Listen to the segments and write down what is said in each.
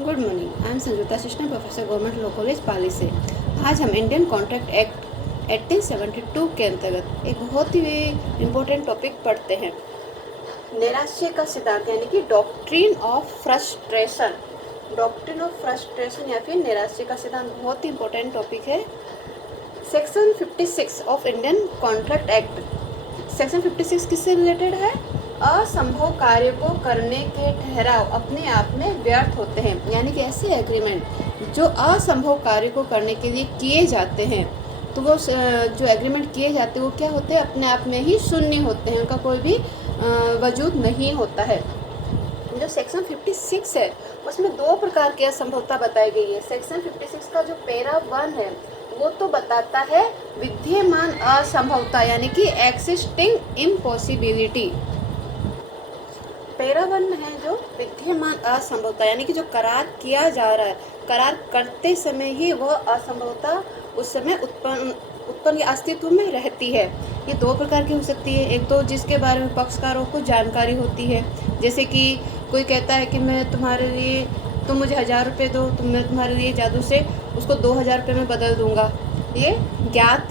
Good morning, I am Sanjukta assistant professor government law college Pali से। आज हम इंडियन कॉन्ट्रैक्ट एक्ट 1872 के अंतर्गत एक बहुत ही इम्पोर्टेंट टॉपिक पढ़ते हैं, नैराश्य का सिद्धांत यानी कि doctrine of frustration. Doctrine of frustration या फिर नैराश्य का सिद्धांत बहुत ही इम्पोर्टेंट टॉपिक है। Section 56 of Indian contract act. Section 56 किससे रिलेटेड है? असंभव कार्य को करने के ठहराव अपने आप में व्यर्थ होते हैं, यानी कि ऐसे एग्रीमेंट जो असंभव कार्य को करने के लिए किए जाते हैं, तो वो जो एग्रीमेंट किए जाते हैं वो क्या होते हैं? अपने आप में ही शून्य होते हैं, उनका कोई भी वजूद नहीं होता है। जो सेक्शन 56 है उसमें दो प्रकार की असंभवता बताई गई है। सेक्शन 56 का जो पैरा 1 है वो तो बताता है विद्यमान असंभवता यानी कि एक्सिस्टिंग इम्पॉसिबिलिटी। पैरा 1 में है जो विद्यमान असंभवता यानी कि जो करार किया जा रहा है, करार करते समय ही वह असंभवता उस समय उत्पन्न या अस्तित्व में रहती है। ये दो प्रकार की हो सकती है। एक तो जिसके बारे में पक्षकारों को जानकारी होती है, जैसे कि कोई कहता है कि मैं तुम्हारे लिए, तुम मुझे 1000 रुपये दो, मैं तुम्हारे लिए जादू से उसको 2000 रुपये में बदल दूंगा। ये ज्ञात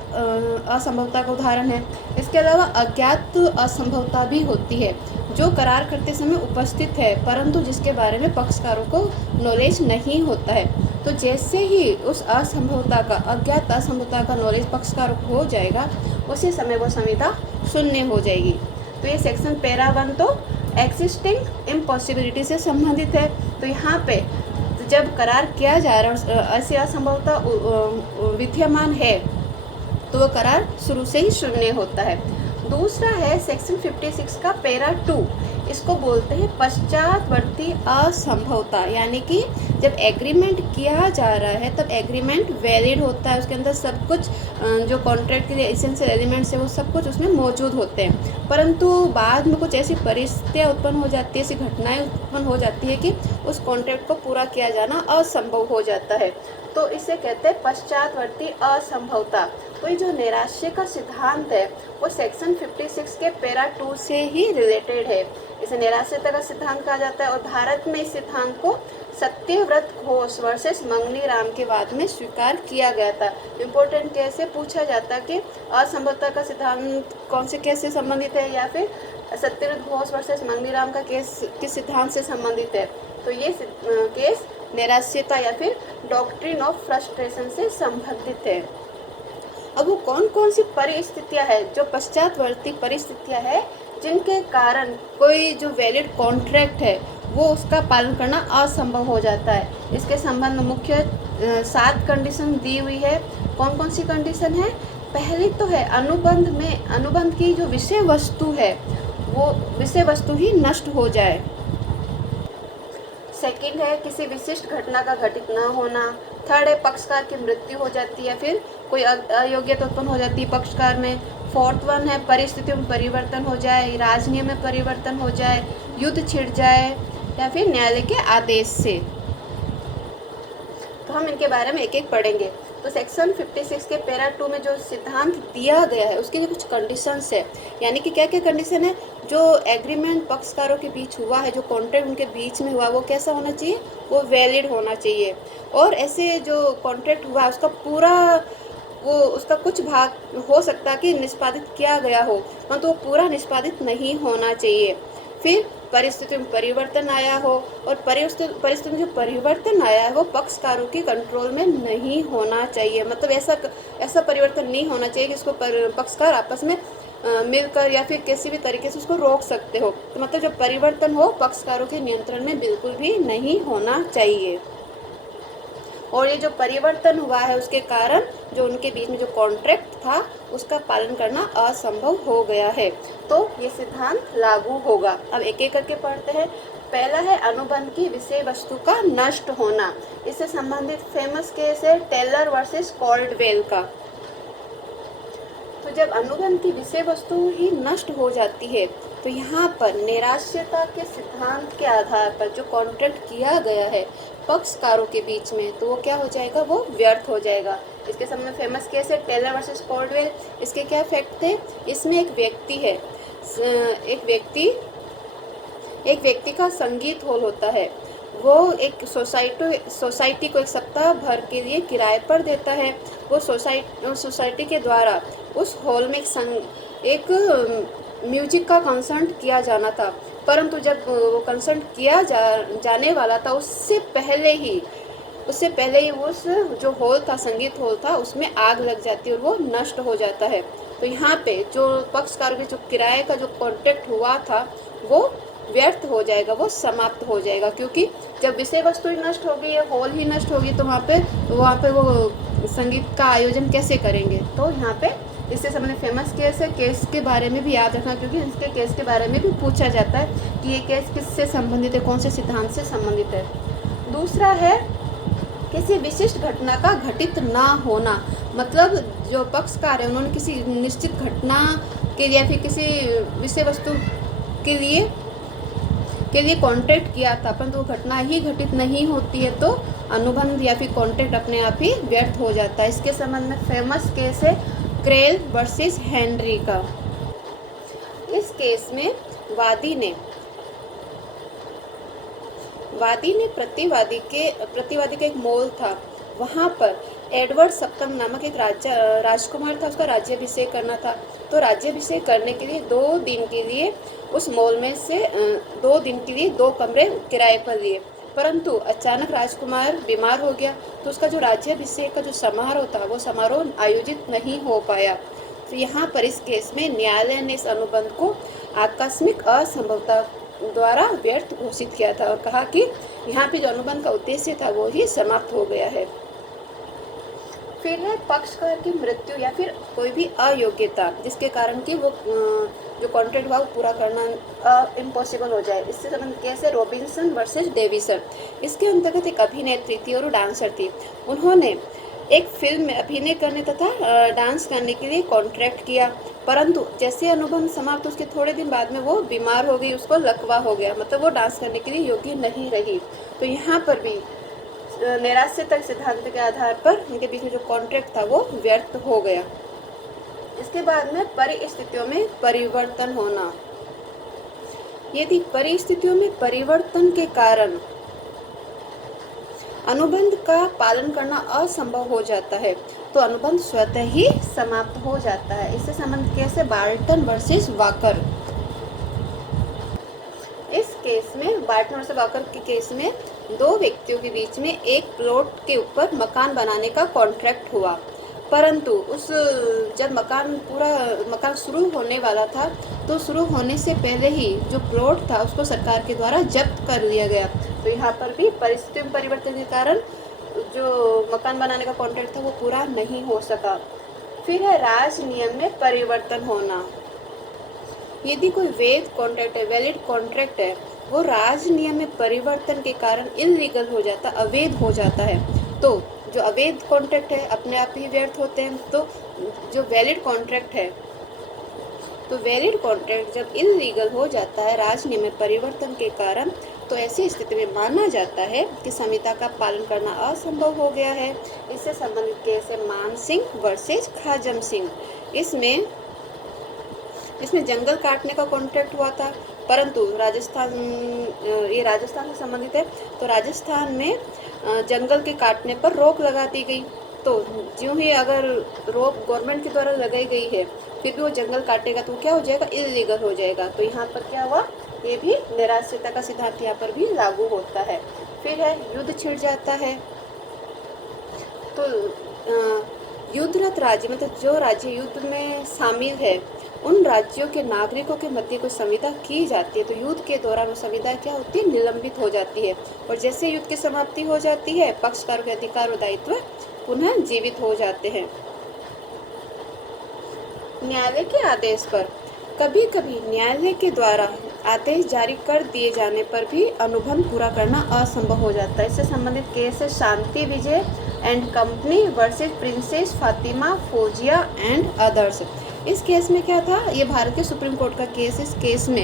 असंभवता का उदाहरण है। इसके अलावा अज्ञात असंभवता भी होती है जो करार करते समय उपस्थित है परंतु जिसके बारे में पक्षकारों को नॉलेज नहीं होता है। तो जैसे ही उस असंभवता का, अज्ञात असंभवता का नॉलेज पक्षकारों को हो जाएगा, उसी समय वो संविदा शून्य हो जाएगी। तो ये सेक्शन पैरा 1 तो एक्सिस्टिंग इम्पॉसिबिलिटी से संबंधित है। तो यहाँ पे जब करार किया जा रहा है ऐसी असंभवता विद्यमान है तो वो करार शुरू से ही शून्य होता है। दूसरा है सेक्शन 56 का पैरा 2, इसको बोलते हैं पश्चातवर्ती असंभवता, यानी कि जब एग्रीमेंट किया जा रहा है तब एग्रीमेंट वैलिड होता है, उसके अंदर सब कुछ जो कॉन्ट्रैक्ट के लिए एसेंशियल एलिमेंट्स है वो सब कुछ उसमें मौजूद होते हैं, परंतु बाद में कुछ ऐसी परिस्थितियाँ उत्पन्न हो जाती है, ऐसी घटनाएं उत्पन्न हो जाती है कि उस कॉन्ट्रैक्ट को पूरा किया जाना असंभव हो जाता है। तो इसे कहते हैं पश्चातवर्ती असंभवता। तो ये जो नैराश्य का सिद्धांत है वो सेक्शन 56 के पैरा 2 से ही रिलेटेड है। इसे नैराश्यता का सिद्धांत कहा जाता है और भारत में इस सिद्धांत को सत्यव्रत घोष वर्सेस मंगनी राम के बाद में स्वीकार किया गया था। इम्पोर्टेंट केस से पूछा जाता कि असंभवता का सिद्धांत कौन से केस से संबंधित है या फिर सत्यव्रत घोष वर्सेस मंगनी राम का केस किस सिद्धांत से संबंधित है। तो ये केस नैराश्यता या फिर डॉक्ट्रिन ऑफ फ्रस्ट्रेशन से संबंधित है। अब वो कौन कौन सी परिस्थितियां हैं, जो पश्चातवर्ती परिस्थितियां हैं जिनके कारण कोई जो वैलिड कॉन्ट्रैक्ट है वो उसका पालन करना असंभव हो जाता है। इसके संबंध में मुख्य 7 कंडीशन दी हुई है। कौन कौन सी कंडीशन है? पहली तो है अनुबंध में, अनुबंध की जो विषय वस्तु है वो विषय वस्तु ही नष्ट हो जाए। सेकंड है किसी विशिष्ट घटना का घटित न होना। थर्ड है पक्षकार की मृत्यु हो जाती है, फिर कोई अयोग्यता उत्पन्न हो जाती है पक्षकार में। फोर्थ वन है परिस्थितियों में परिवर्तन हो जाए, राजनीति में परिवर्तन हो जाए, युद्ध छिड़ जाए या फिर न्यायालय के आदेश से। तो हम इनके बारे में एक एक पढ़ेंगे। तो सेक्शन 56 के पैरा 2 में जो सिद्धांत दिया गया है उसके लिए कुछ कंडीशंस है, यानी कि क्या क्या कंडीशन है। जो एग्रीमेंट पक्षकारों के बीच हुआ है, जो कॉन्ट्रैक्ट उनके बीच में हुआ, वो कैसा होना चाहिए? वो वैलिड होना चाहिए। और ऐसे जो कॉन्ट्रैक्ट हुआ उसका पूरा, वो उसका कुछ भाग हो सकता है कि निष्पादित किया गया हो, परंतु वो पूरा निष्पादित नहीं होना चाहिए। फिर परिस्थिति में परिवर्तन आया हो, और परिस्थिति में जो परिवर्तन आया है वो पक्षकारों के कंट्रोल में नहीं होना चाहिए। मतलब ऐसा परिवर्तन नहीं होना चाहिए कि उसको पक्षकार आपस में मिलकर या फिर किसी भी तरीके से उसको रोक सकते हो। तो मतलब जो परिवर्तन हो पक्षकारों के नियंत्रण में बिल्कुल भी नहीं होना चाहिए। और ये जो परिवर्तन हुआ है उसके कारण जो उनके बीच में जो कॉन्ट्रैक्ट था उसका पालन करना असंभव हो गया है, तो ये सिद्धांत लागू होगा। अब एक एक करके पढ़ते हैं। पहला है अनुबंध की विषय वस्तु का नष्ट होना। इससे संबंधित फेमस केस है टेलर वर्सेस कॉल्डवेल का। तो जब अनुबंध की विषय वस्तु ही नष्ट हो जाती है तो यहाँ पर नैराश्यता के सिद्धांत के आधार पर जो कॉन्ट्रैक्ट किया गया है पक्षकारों के बीच में, तो वो क्या हो जाएगा? वो व्यर्थ हो जाएगा। इसके सामने फेमस केस है टेलर वर्सेस कॉल्डवेल। इसके क्या फैक्ट थे? इसमें एक व्यक्ति है, एक व्यक्ति का संगीत हॉल होता है, वो एक सोसाइटी को एक सप्ताह भर के लिए किराए पर देता है। वो सोसाइटी के द्वारा उस हॉल में एक म्यूजिक का कंसर्ट किया जाना था, परंतु जब वो कंसर्ट किया जाने वाला था उससे पहले ही उस जो हॉल था, संगीत हॉल था, उसमें आग लग जाती है और वो नष्ट हो जाता है। तो यहाँ पे जो पक्षकार के जो किराए का जो कॉन्ट्रैक्ट हुआ था वो व्यर्थ हो जाएगा, वो समाप्त हो जाएगा, क्योंकि जब विषय वस्तु ही नष्ट होगी या हॉल ही नष्ट होगी तो वहाँ पे वो संगीत का आयोजन कैसे करेंगे। तो यहाँ पे इससे संबंधित फेमस केस है। केस के बारे में भी याद रखना, क्योंकि इसके केस के बारे में भी पूछा जाता है कि ये केस किससे संबंधित है, कौन से सिद्धांत से संबंधित है। दूसरा है किसी विशिष्ट घटना का घटित ना होना, मतलब जो पक्षकार है उन्होंने किसी निश्चित घटना के लिए या फिर किसी विषय वस्तु के लिए कॉन्ट्रैक्ट किया था, परंतु वो घटना ही घटित नहीं होती है तो अनुबंध या फिर कॉन्ट्रैक्ट अपने आप ही व्यर्थ हो जाता है। इसके संबंध में फेमस केस है क्रेल वर्सेस हेनरी का। इस केस में वादी ने प्रतिवादी का एक मॉल था, वहाँ पर एडवर्ड सप्तम नामक एक राजकुमार था, उसका राज्याभिषेक करना था। तो राज्याभिषेक करने के लिए 2 दिन के लिए उस मॉल में से 2 दिन के लिए 2 कमरे किराए पर लिए, परंतु अचानक राजकुमार बीमार हो गया, तो उसका जो राज्याभिषेक का जो समारोह था वो समारोह आयोजित नहीं हो पाया। तो यहाँ पर इस केस में न्यायालय ने इस अनुबंध को आकस्मिक असंभवता द्वारा व्यर्थ घोषित किया था और कहा कि यहाँ पे जो अनुबंध का उद्देश्य था वो ही समाप्त हो गया है। फिर है पक्षकार की मृत्यु या फिर कोई भी अयोग्यता जिसके कारण कि वो जो कॉन्ट्रैक्ट हुआ वो पूरा करना इम्पॉसिबल हो जाए। इससे संबंधित केस है रॉबिन्सन वर्सेस डेविसन। इसके अंतर्गत एक अभिनेत्री थी और वो डांसर थी। उन्होंने एक फिल्म में अभिनय करने तथा डांस करने के लिए कॉन्ट्रैक्ट किया, परंतु जैसे अनुबंध समाप्त उसके थोड़े दिन बाद में वो बीमार हो गई, उसको लकवा हो गया, मतलब वो डांस करने के लिए योग्य नहीं रही। तो यहाँ पर भी निराश्रित सिद्धांत के आधार पर उनके बीच में जो कॉन्ट्रैक्ट था वो व्यर्थ हो गया। इसके बाद में परिस्थितियों में परिवर्तन होना। यदि परिस्थितियों में परिवर्तन के कारण अनुबंध का पालन करना असंभव हो जाता है तो अनुबंध स्वतः ही समाप्त हो जाता है। इससे संबंधित केस है बार्टन वर्सेस वाकर। इस केस में बार्टन वर्सेस वाकर के केस में 2 व्यक्तियों के बीच में एक प्लॉट के ऊपर मकान बनाने का कॉन्ट्रैक्ट हुआ, परंतु जब मकान शुरू होने वाला था तो शुरू होने से पहले ही जो प्लॉट था उसको सरकार के द्वारा जब्त कर लिया गया। तो यहाँ पर भी परिस्थिति में परिवर्तन के कारण जो मकान बनाने का कॉन्ट्रैक्ट था वो पूरा नहीं हो सका। फिर है राज नियम में परिवर्तन होना। यदि कोई वैध कॉन्ट्रैक्ट है, वैलिड कॉन्ट्रैक्ट है, वो राज नियम में परिवर्तन के कारण इलीगल हो जाता, अवैध हो जाता है, तो जो अवैध कॉन्ट्रैक्ट है अपने आप ही व्यर्थ होते हैं। तो जो वैलिड कॉन्ट्रैक्ट है, तो वैलिड कॉन्ट्रैक्ट जब इलीगल हो जाता है राज नियम में परिवर्तन के कारण, तो ऐसी स्थिति में माना जाता है कि संहिता का पालन करना असंभव हो गया है। इससे संबंधित केस है मान सिंह वर्सेस खाजम सिंह। इसमें जंगल काटने का कॉन्ट्रैक्ट हुआ था, परंतु ये राजस्थान से संबंधित है, तो राजस्थान में जंगल के काटने पर रोक लगा दी गई। तो ज्यों ही अगर रोक गवर्नमेंट के द्वारा लगाई गई है फिर भी वो जंगल काटेगा तो क्या हो जाएगा, इलीगल हो जाएगा। तो यहाँ पर क्या हुआ, ये भी निराश्रिता का सिद्धांत यहाँ पर भी लागू होता है। फिर है युद्ध छिड़ जाता है। तो युद्धरत राज्य मतलब जो राज्य युद्ध में शामिल है उन राज्यों के नागरिकों के मध्य कोई संविदा की जाती है, तो युद्ध के दौरान वो संविदा क्या होती है, निलंबित हो जाती है। और जैसे युद्ध की समाप्ति हो जाती है पक्षकारों के अधिकार और दायित्व पुनः जीवित हो जाते हैं। न्यायालय के आदेश पर कभी कभी न्यायालय के द्वारा आदेश जारी कर दिए जाने पर भी अनुबंध पूरा करना असंभव हो जाता है। इससे संबंधित केस है Shanti Vijay and company versus princess Fatima Fauzia and others. इस केस में क्या था, ये भारत के सुप्रीम कोर्ट का केस। इस केस में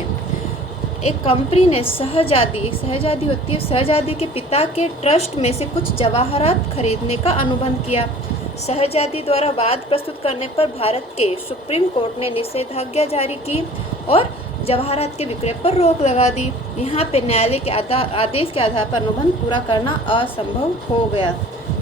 एक कंपनी ने शहजादी होती है, शहजादी के पिता के ट्रस्ट में से कुछ जवाहरात खरीदने का अनुबंध किया। शहजादी द्वारा वाद प्रस्तुत करने पर भारत के सुप्रीम कोर्ट ने निषेधाज्ञा जारी की और जवाहरात के विक्रय पर रोक लगा दी। यहाँ पे न्यायालय के आदेश के आधार पर अनुबंध पूरा करना असंभव हो गया।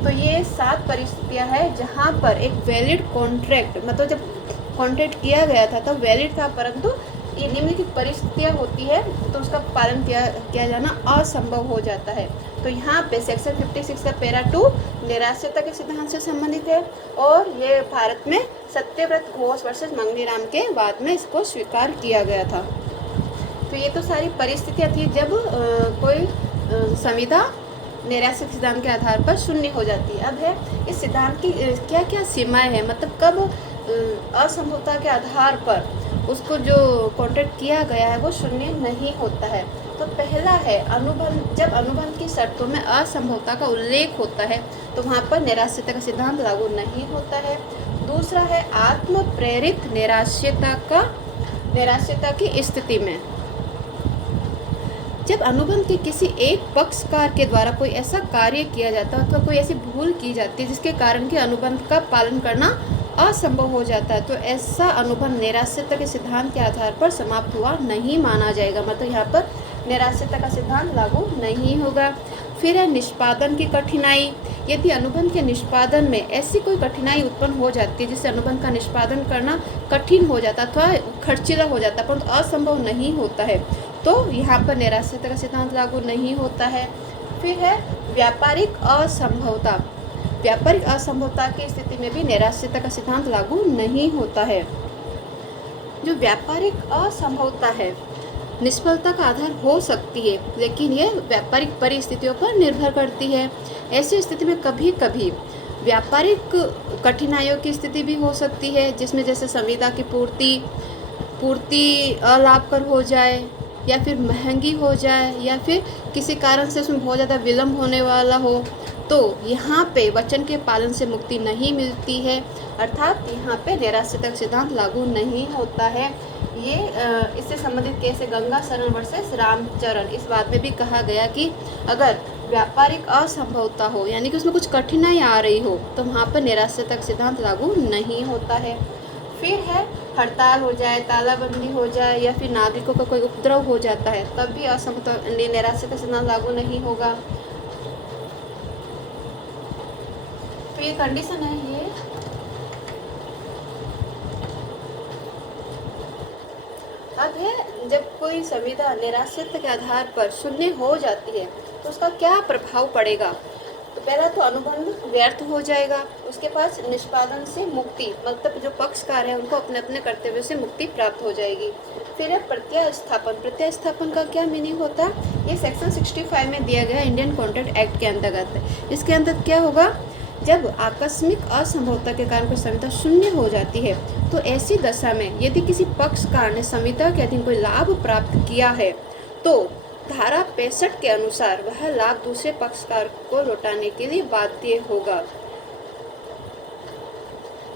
तो ये 7 परिस्थितियाँ हैं जहाँ पर एक वैलिड कॉन्ट्रैक्ट, मतलब जब कॉन्ट्रैक्ट किया गया था तब वैलिड था, परंतु ये निम्नलिखित परिस्थितियाँ होती है तो उसका पालन किया जाना असंभव हो जाता है। तो यहाँ पे सेक्शन 56 का पैरा 2 निराश्रयता के सिद्धांत से संबंधित है, और ये भारत में सत्यव्रत घोष वर्सेस मंगनीराम के बाद में इसको स्वीकार किया गया था। तो ये तो सारी परिस्थितियाँ थी जब कोई संविदा निराश्रय सिद्धांत के आधार पर शून्य हो जाती है। अब है इस सिद्धांत की क्या क्या सीमाएं हैं, मतलब कब असंभवता के आधार पर उसको जो कॉन्ट्रैक्ट किया गया है वो शून्य नहीं होता है। तो पहला है अनुबंध, जब अनुबंध की शर्तों में असंभवता का उल्लेख होता है तो वहाँ पर निराश्रयता का सिद्धांत लागू नहीं होता है। दूसरा है आत्म प्रेरित निराश्रयता की स्थिति में, जब अनुबंध के किसी एक पक्षकार के द्वारा कोई ऐसा कार्य किया जाता है अथवा कोई ऐसी भूल की जाती है जिसके कारण कि अनुबंध का पालन करना असंभव हो जाता है, तो ऐसा अनुबंध निराश्रयता के सिद्धांत के आधार पर समाप्त हुआ नहीं माना जाएगा, मतलब यहाँ पर निराश्रयता का सिद्धांत लागू नहीं होगा। फिर है निष्पादन की कठिनाई, यदि अनुबंध के निष्पादन में ऐसी कोई कठिनाई उत्पन्न हो जाती है जिससे अनुबंध का निष्पादन करना कठिन हो जाता अथवा खर्चीला हो जाता है परंतु असंभव नहीं होता है, तो यहाँ पर निराश्रयता का सिद्धांत लागू नहीं होता है। फिर है व्यापारिक असंभवता, व्यापारिक असंभवता की स्थिति में भी निराश्रयता का सिद्धांत लागू नहीं होता है। जो व्यापारिक असंभवता है निष्फलता का आधार हो सकती है, लेकिन यह व्यापारिक परिस्थितियों पर निर्भर करती है। ऐसी स्थिति में कभी कभी व्यापारिक कठिनाइयों की स्थिति भी हो सकती है, जिसमें जैसे संविदा की पूर्ति अलाभकर हो जाए या फिर महंगी हो जाए या फिर किसी कारण से उसमें बहुत ज़्यादा विलम्ब होने वाला हो, तो यहाँ पे वचन के पालन से मुक्ति नहीं मिलती है, अर्थात यहाँ पे निराश्रयता का सिद्धांत लागू नहीं होता है। ये इससे संबंधित केस है गंगा शरण वर्सेस रामचरण। इस बात में भी कहा गया कि अगर व्यापारिक असंभवता हो यानी कि उसमें कुछ कठिनाई आ रही हो तो वहाँ पर निराश्रयता का सिद्धांत लागू नहीं होता है। फिर है हड़ताल हो जाए, तालाबंदी हो जाए या फिर नागरिकों का कोई उपद्रव हो जाता है तब भी असंभवता निराश्रयता का सिद्धांत लागू नहीं होगा। तो ये कंडीशन है। ये अब है जब कोई संविदा निराश्रयता के आधार पर शून्य हो जाती है तो उसका क्या प्रभाव पड़ेगा। तो पहला तो अनुबंध व्यर्थ हो जाएगा, उसके पास निष्पादन से मुक्ति, मतलब जो पक्षकार है उनको अपने अपने कर्तव्य से मुक्ति प्राप्त हो जाएगी। फिर है प्रत्यास्थापन। प्रत्यास्थापन का क्या मीनिंग होता है, ये सेक्शन 65 में दिया गया इंडियन कॉन्ट्रैक्ट एक्ट के अंतर्गत। इसके अंतर्गत क्या होगा, जब आकस्मिक असंभवता के कारण कोई संविदा शून्य हो जाती है तो ऐसी दशा में यदि किसी पक्षकार ने संविदा के अधीन कोई लाभ प्राप्त किया है तो धारा 65 के अनुसार वह लाभ दूसरे पक्षकार को लौटाने के लिए बाध्य होगा।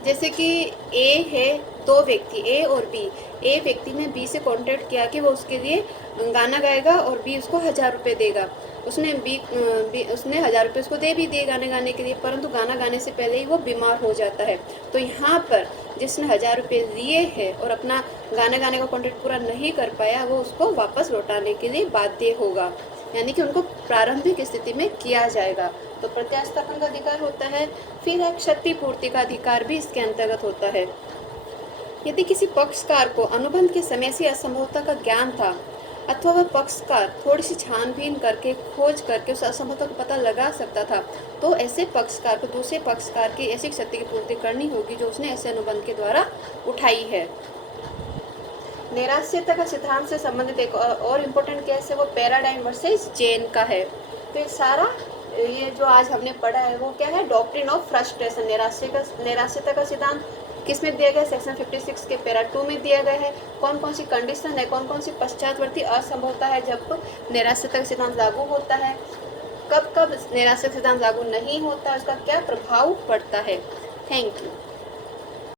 जैसे कि ए है, दो व्यक्ति ए और बी, ए व्यक्ति ने बी से कॉन्ट्रैक्ट किया कि वो उसके लिए गाना गाएगा और बी उसको 1000 रुपये देगा। उसने 1000 रुपये उसको दे भी दिए गाने गाने के लिए, परंतु गाना गाने से पहले ही वो बीमार हो जाता है। तो यहाँ पर जिसने 1000 रुपये लिए हैं और अपना गाने गाने का कॉन्ट्रैक्ट पूरा नहीं कर पाया वो उसको वापस लौटाने के लिए बाध्य होगा, यानी कि उनको प्रारंभिक स्थिति में किया जाएगा। तो प्रत्यास्थापन का अधिकार होता है। फिर एक क्षतिपूर्ति का अधिकार भी इसके अंतर्गत होता है। यदि किसी पक्षकार को अनुबंध के समय से असंभवता का ज्ञान था अथवा वह पक्षकार थोड़ी सी छानबीन करके खोज करके उस असंभवता का पता लगा सकता था तो ऐसे पक्षकार को दूसरे पक्षकार की ऐसी क्षति की पूर्ति करनी होगी जो उसने ऐसे अनुबंध के द्वारा उठाई है। निराश्रयता का सिद्धांत से संबंधित एक और इम्पोर्टेंट केस है वो पैराडाइम वर्सेस जैन का है। तो ये सारा ये जो आज हमने पढ़ा है वो क्या है, डॉक्ट्रिन ऑफ फ्रस्ट्रेशन। निराश्रयता का सिद्धांत किस में दिया गया, सेक्शन 56 के पैरा 2 में दिया गया है। कौन कौन सी कंडीशन है, कौन कौन सी पश्चातवर्ती असंभवता है जब निराश्रयता का सिद्धांत लागू होता है, कब कब निराश्रयता का सिद्धांत लागू नहीं होता, उसका क्या प्रभाव पड़ता है। Thank you.